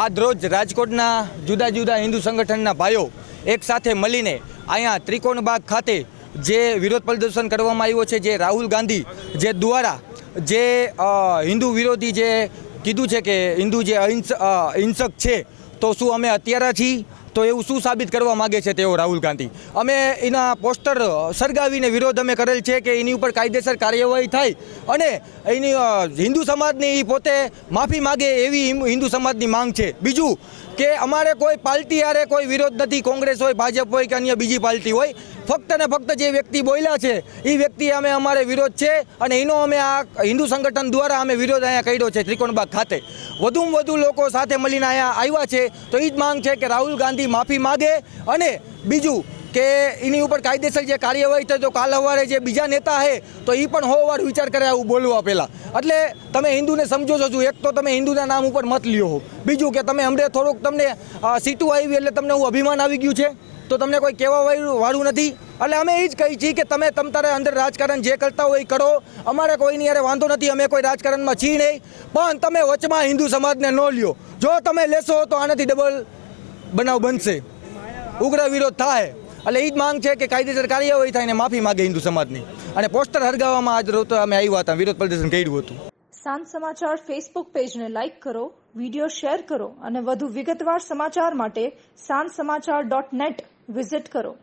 આજરોજ રાજકોટના જુદા જુદા હિન્દુ સંગઠનના ભાઈઓ એકસાથે મળીને અહીંયા ત્રિકોણબાગ ખાતે જે વિરોધ પ્રદર્શન કરવામાં આવ્યો છે જે રાહુલ ગાંધી જે દ્વારા જે હિન્દુ વિરોધી જે કીધું છે કે હિન્દુ જે અહિંસક છે તો શું અમે અત્યારથી તો એવું શું સાબિત કરવા માગે છે તેઓ રાહુલ ગાંધી અમે એના પોસ્ટર સળગાવીને વિરોધ અમે કરેલ છે કે એની ઉપર કાયદેસર કાર્યવાહી થાય અને એની હિન્દુ સમાજની એ પોતે માફી માગે એવી હિન્દુ સમાજની માંગ છે બીજું કે અમારે કોઈ પાર્ટી યારે કોઈ વિરોધ નથી કોંગ્રેસ હોય ભાજપ હોય કે અન્ય બીજી પાર્ટી હોય ફક્ત ને ફક્ત જે વ્યક્તિ બોલ્યા છે એ વ્યક્તિ અમે અમારે વિરોધ છે અને એનો અમે આ હિન્દુ સંગઠન દ્વારા અમે વિરોધ અહીંયા કર્યો છે ત્રિકોણબાગ ખાતે વધુમાં વધુ લોકો સાથે મળીને અહીંયા આવ્યા છે તો એ જ માંગ છે કે રાહુલ ગાંધી માફી માગે અને બીજું કે એની ઉપર કાયદેસર જે કાર્યવાહી થઈ તો કાલ સવારે જે બીજા નેતા છે તો એ પણ હોવાર વિચાર કરે આવું બોલવા પહેલાં એટલે તમે હિન્દુને સમજો છો છું એક તો તમે હિન્દુના નામ ઉપર મત લ્યો બીજું કે તમે હમણે થોડુંક તમને સીટું આવી એટલે તમને હું અભિમાન આવી ગયું છે તો તમને કોઈ કહેવા વાળું નથી એટલે અમે એ જ કહીએ છીએ કે તમે તમ તારે અંદર રાજકારણ જે કરતા હોય એ કરો અમારે કોઈની અરે વાંધો નથી અમે કોઈ રાજકારણમાં છીએ નહીં પણ તમે વચમાં હિન્દુ સમાજને ન લ્યો જો તમે લેશો તો આનાથી ડબલ બનાવ બનશે ઉગ્ર વિરોધ થાય એટલે એ જ માંગ છે કે કાયદેસર કાર્યવાહી થાય ને માફી માગે હિન્દુ સમાજની અને પોસ્ટર હરગાવવામાં આજ રોજ અમે આવ્યા હતા વિરોધ પ્રદર્શન કર્યું હતું સાંજ સમાચાર ફેસબુક પેજને લાઇક કરો વિડીયો શેર કરો અને વધુ વિગતવાર સમાચાર માટે સાંજ સમાચાર ડોટ નેટ વિઝિટ કરો